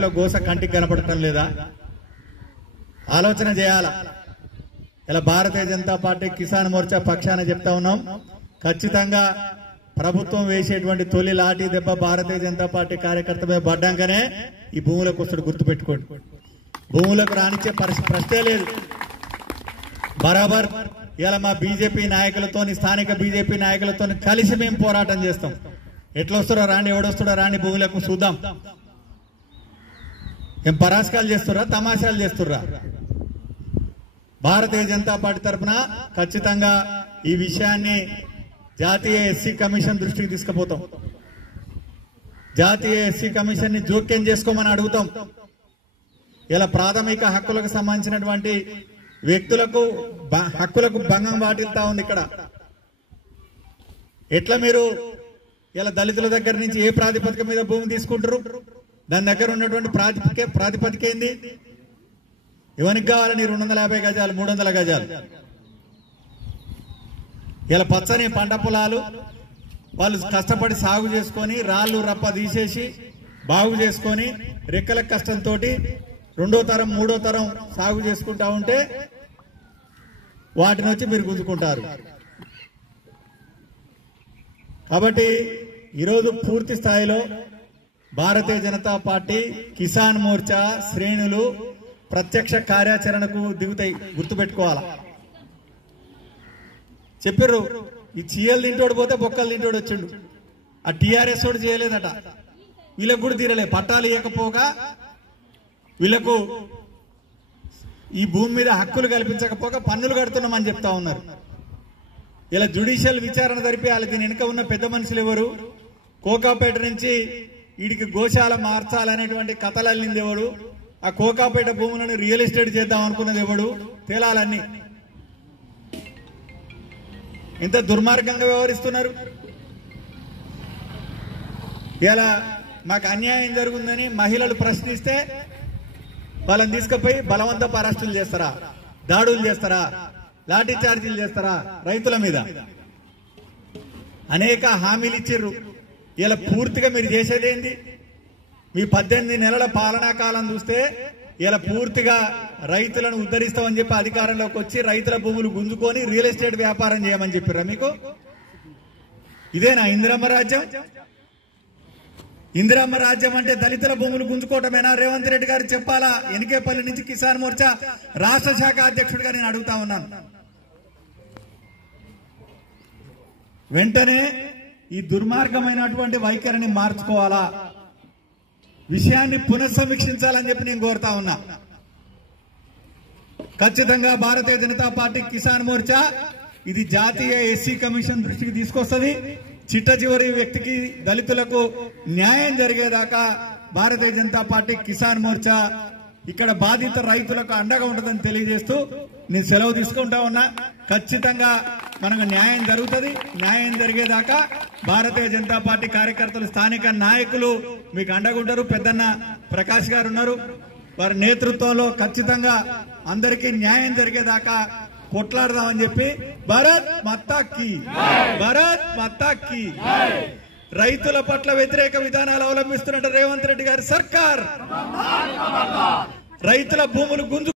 గోస కంటికి కనపడటం లేదా? ఆలోచన చేయాల. ఇలా భారతీయ జనతా పార్టీ కిసాన్ మోర్చా పక్షాన చెప్తా ఉన్నాం, ఖచ్చితంగా ప్రభుత్వం వేసేటువంటి తొలి లాఠీ దెబ్బ భారతీయ జనతా పార్టీ కార్యకర్త మీద పడ్డాకనే ఈ భూములకు వస్తాడు. గుర్తుపెట్టుకోండి, భూములకు రానిచ్చే ప్రశ్నే లేదు. బరాబర్ ఇలా మా బీజేపీ నాయకులతోని, స్థానిక బీజేపీ నాయకులతో కలిసి మేము పోరాటం చేస్తాం. ఎట్లా వస్తారో రాండి, ఎవడొస్తాడో రాండి, భూములకు చూద్దాం. ఏం పరాస్కాలు చేస్తుర్రా, తమాషాలు చేస్తుర్రా? భారతీయ జనతా పార్టీ తరఫున ఖచ్చితంగా ఈ విషయాన్ని జాతీయ ఎస్సీ కమిషన్ దృష్టికి తీసుకుపోతాం. జాతీయ ఎస్సీ కమిషన్ ని జోక్యం చేసుకోమని అడుగుతాం. ఇలా ప్రాథమిక హక్కులకు సంబంధించినటువంటి వ్యక్తులకు హక్కులకు భంగం వాటిల్తా ఉంది. ఇక్కడ ఎట్లా మీరు ఇలా దళితుల దగ్గర నుంచి ఏ ప్రాతిపదిక మీద భూమి తీసుకుంటారు? దాని దగ్గర ఉన్నటువంటి ప్రాతిపదిక ఏంది? ఎవరికి కావాలని 250 గజాలు, 300 గజాలు? ఇలా పచ్చని పంట పొలాలు వాళ్ళు కష్టపడి సాగు చేసుకొని, రాళ్ళు రప్ప తీసేసి బాగు చేసుకొని, రెక్కల కష్టంతో 2వ తరం 3వ తరం సాగు చేసుకుంటా ఉంటే వాటిని వచ్చి మీరు గుంజుకుంటారు. కాబట్టి ఈరోజు పూర్తి స్థాయిలో భారతీయ జనతా పార్టీ కిసాన్ మోర్చా శ్రేణులు ప్రత్యక్ష కార్యాచరణకు దిగుతాయి. గుర్తుపెట్టుకోవాలా. చెప్పారు, ఈ చీయలు తింటోడు పోతే బొక్కలు తింటోడు వచ్చిండు. ఆ టీఆర్ఎస్ తోడు చేయలేదట, వీళ్ళకు కూడా తీరలే. పట్టాలు ఇవ్వకపోగా వీళ్ళకు ఈ భూమి మీద హక్కులు కల్పించకపోగా పన్నులు కడుతున్నామని చెప్తా ఉన్నారు. ఇలా జ్యుడిషియల్ విచారణ జరిపేయాలి. దీని వెనుక ఉన్న పెద్ద మనుషులు ఎవరు? కోకాపేట నుంచి వీడికి గోశాల మార్చాలనేటువంటి కథలు అల్లింది ఎవడు? ఆ కోకాపేట భూములను రియల్ ఎస్టేట్ చేద్దాం అనుకున్నది ఎవడు? తేలాలన్నీ. ఇంత దుర్మార్గంగా వ్యవహరిస్తున్నారు. ఇలా మాకు అన్యాయం జరుగుతుందని మహిళలు ప్రశ్నిస్తే వాళ్ళని తీసుకుపోయి బలవంతపు అరెస్టులు చేస్తారా? దాడులు చేస్తారా? లాఠీ చార్జీలు చేస్తారా? రైతుల మీద అనేక హామీలు ఇచ్చిర్రు. ఇలా పూర్తిగా మీరు చేసేది ఏంది? మీ 18 నెలల పాలనా కాలం చూస్తే ఇలా పూర్తిగా రైతులను ఉద్ధరిస్తామని చెప్పి అధికారంలోకి వచ్చి రైతుల భూములు గుంజుకొని రియల్ ఎస్టేట్ వ్యాపారం చేయమని చెప్పారా మీకు? ఇదేనా ఇందిరమ్మ రాజ్యం? ఇందిరమ్మ రాజ్యం అంటే దళితుల భూములు గుంజుకోవటమేనా? రేవంత్ రెడ్డి గారు చెప్పాలా. ఎనికేపల్లి నుంచి కిసాన్ మోర్చా రాష్ట్ర శాఖ అధ్యక్షుడిగా నేను అడుగుతా ఉన్నాను. వెంటనే ఈ దుర్మార్గమైనటువంటి వైఖరిని మార్చుకోవాలా, విషయాన్ని పునఃసమీక్షించాలని చెప్పి నేను కోరుతా ఉన్నా. ఖచ్చితంగా భారతీయ జనతా పార్టీ కిసాన్ మోర్చా ఇది జాతీయ ఎస్సీ కమిషన్ దృష్టికి తీసుకొస్తుంది. చిట్ట చివరి వ్యక్తికి, దళితులకు న్యాయం జరిగేదాకా భారతీయ జనతా పార్టీ కిసాన్ మోర్చా ఇక్కడ బాధిత రైతులకు అండగా ఉంటుందని తెలియజేస్తూ నేను సెలవు తీసుకుంటా ఉన్నా. ఖచ్చితంగా మనకు న్యాయం జరుగుతుంది. న్యాయం జరిగేదాకా భారతీయ జనతా పార్టీ కార్యకర్తలు, స్థానిక నాయకులు మీకు అండగా ఉంటారు. పెద్దన్న ప్రకాష్ గారు ఉన్నారు, వారి నేతృత్వంలో ఖచ్చితంగా అందరికీ న్యాయం జరిగేదాకా కొట్లాడదామని చెప్పి భారత్ మాతా కీ, భారత్ మాతా కీ. రైతుల పట్ల వ్యతిరేక విధానాలు అవలంబిస్తున్న రేవంత్ రెడ్డి గారి సర్కార్ రైతుల భూములు గుంజు